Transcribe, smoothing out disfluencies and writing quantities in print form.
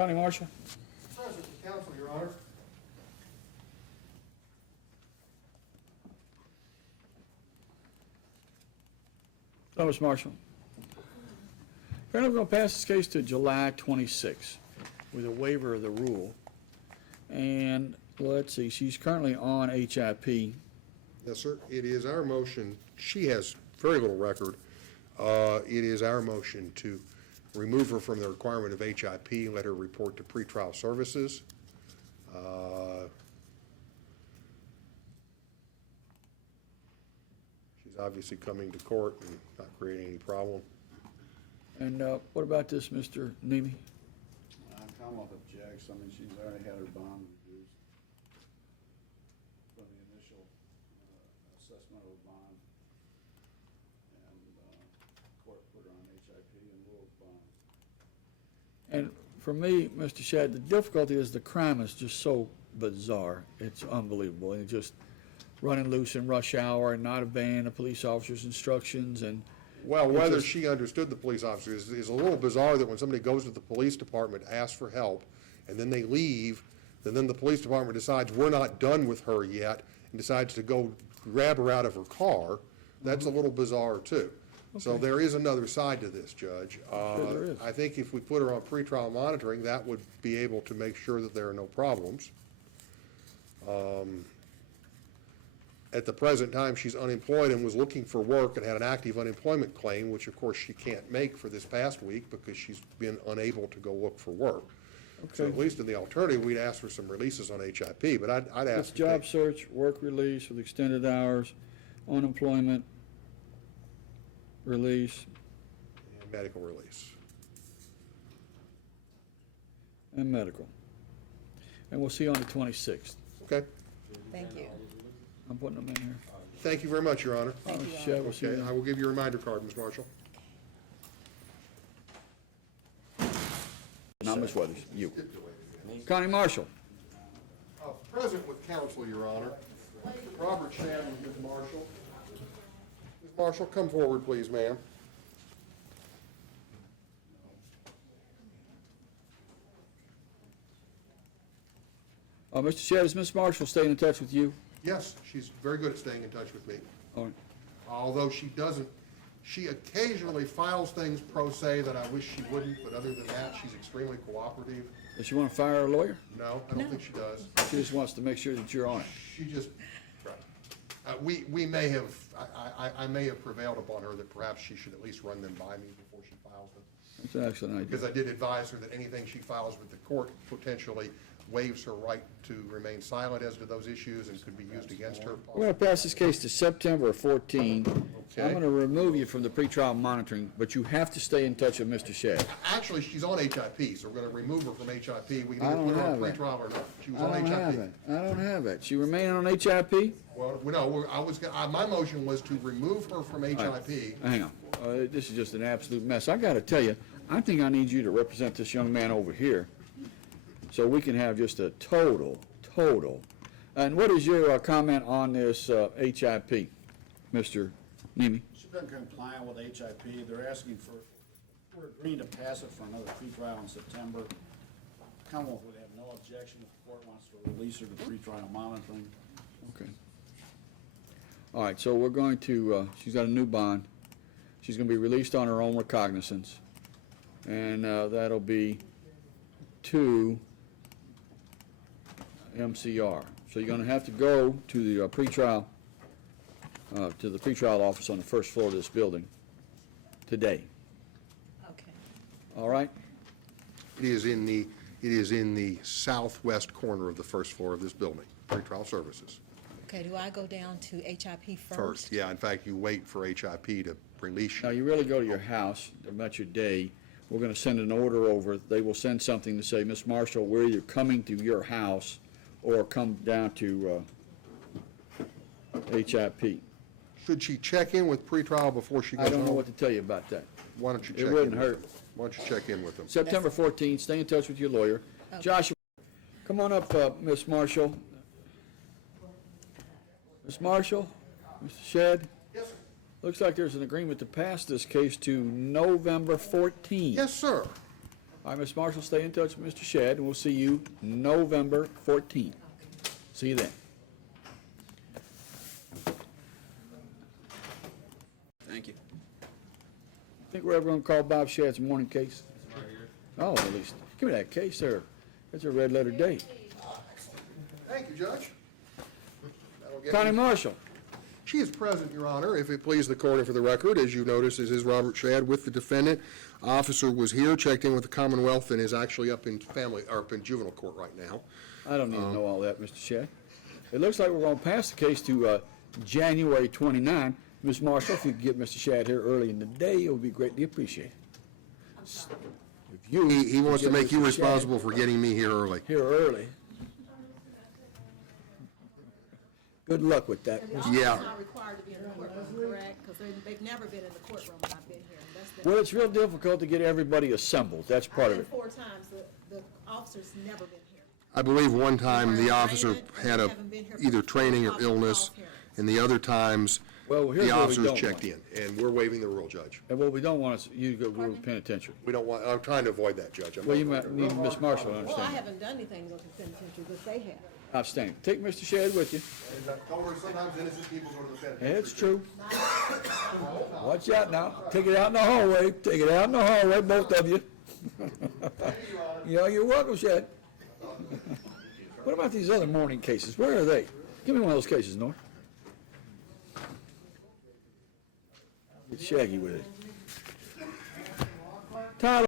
Connie Marshall. Present to council, Your Honor. Thomas Marshall. Apparently, we're going to pass this case to July 26th with a waiver of the rule. And let's see, she's currently on HIP. Yes, sir. It is our motion, she has very little record. It is our motion to remove her from the requirement of HIP and let her report to pretrial services. She's obviously coming to court and not creating any problem. And what about this, Mr. Nemi? Commonwealth objects. I mean, she's already had her bond reduced from the initial assessment of a bond, and court put her on HIP in lieu of bond. And for me, Mr. Shad, the difficulty is the crime is just so bizarre. It's unbelievable. And it's just running loose in rush hour and not obeying the police officer's instructions. And Well, whether she understood the police officer is a little bizarre that when somebody goes to the police department, asks for help, and then they leave, and then the police department decides we're not done with her yet, and decides to go grab her out of her car, that's a little bizarre too. So Okay. there is another side to this, Judge. Sure there is. I think if we put her on pretrial monitoring, that would be able to make sure that there are no problems. At the present time, she's unemployed and was looking for work and had an active unemployment claim, which of course she can't make for this past week because she's been unable to go look for work. So Okay. at least in the alternative, we'd ask for some releases on HIP, but I'd it's ask. job search, work release with extended hours, unemployment release, And medical release. and medical. And we'll see you on the 26th. Okay? Thank you. I'm putting them in here. Thank you very much, Your Honor. Thank you, Mr. Your Shad, Honor. we'll see you Okay, then. I will give you a reminder card, Ms. Marshall. Now, Ms. Weathers, you. Connie Marshall. Present with counsel, Your Honor. Robert Shad with Ms. Marshall. Ms. Marshall, come forward, please, ma'am. Mr. Shad, is Ms. Marshall staying in touch with you? Yes, she's very good at staying in touch with me. All right. Although she occasionally files things pro se that I wish she wouldn't, but other than that, she's extremely cooperative. Does she want to fire her lawyer? No, I don't think she does. She just wants to make sure that you're on it. She just, we may have, I may have prevailed upon her that perhaps she should at least run them by me before she files them. That's an excellent idea. Because I did advise her that anything she files with the court potentially waives her right to remain silent as to those issues and could be used against her. We're going to pass this case to September 14. Okay. I'm going to remove you from the pretrial monitoring, but you have to stay in touch with Mr. Shad. Actually, she's on HIP, so we're going to remove her from HIP. We can I either don't put her on have that. pretrial or not. She was I on don't have HIP. it. I don't have it. She remaining on HIP? Well, no, my motion was to remove her from HIP. Hang on. This is just an absolute mess. I got to tell you, I think I need you to represent this young man over here so we can have just a total. And what is your comment on this HIP, Mr. Nemi? She's been compliant with HIP. They're asking for, we're agreeing to pass it for another pretrial in September. Commonwealth would have no objection if the court wants to release her to pretrial monitoring. Okay. All right, so we're going to, she's got a new bond. She's going to be released on her own recognizance. And that'll be to MCR. So you're going to have to go to the pretrial office on the first floor of this building today. Okay. All right? It is in the southwest corner of the first floor of this building, pretrial services. Okay, do I go down to HIP first? First, yeah, in fact, you wait for HIP to release Now, you. you really go to your house about your day. We're going to send an order over. They will send something to say, Miss Marshall, we're either coming to your house or come down to HIP. Should she check in with pretrial before she goes I home? don't know what to tell you about that. Why don't you check It in? wouldn't with hurt. them? Why don't you check in with them? September 14th, stay in touch with your lawyer. Okay. Joshua, come on up, Miss Marshall. Miss Marshall, Mr. Shedd, Yes, sir. looks like there's an agreement to pass this case to November 14th. Yes, sir. All right, Ms. Marshall, stay in touch with Mr. Shedd, and we'll see you November 14th. See you then. Thank you. Think we're ever gonna call Bob Shedd's morning case? Oh, at least, give me that case there. That's a red letter date. Thank you, Judge. That'll get Connie me- Marshall. She is present, Your Honor, if it please the court and for the record. As you notice, this is Robert Shad with the defendant. Officer was here, checked in with the Commonwealth, and is actually up in juvenile court right now. I don't need to know all that, Mr. Shedd. It looks like we're gonna pass the case to, January 29. Ms. Marshall, if you could get Mr. Shad here early in the day, it would be greatly appreciated. If you He wants to could get make you Mr. Shad responsible for getting me here early. Here early. Good luck with that. Yeah. It's not required to be in the courtroom, correct? Because they've never been in the courtroom when I've been here. That's the- Well, it's real difficult to get everybody assembled. That's part I've of been it. 4 times, the officer's never been here. I believe one time the We're officer trained, and had we haven't been here for either training or officer illness, calls here. and the other times, Well, here's the what we officers don't checked want. in, and we're waiving the rule, Judge. And what we don't want is you to go to the penitentiary. We don't want, I'm trying to avoid that, Judge. I'm Well, you not- might need Ms. Marshall to Well, I understand. haven't done anything to go to the penitentiary, but they have. Outstanding. Take Mr. Shedd with you. Don't worry, sometimes innocent people go to the penitentiary. It's true. Watch out now. Take it out in the hallway. Take it out in the hallway, both of you. Yeah, you're welcome, Shedd. What about these other morning cases? Where are they? Give me one of those cases, Norm. Get shaggy with it. Tyler.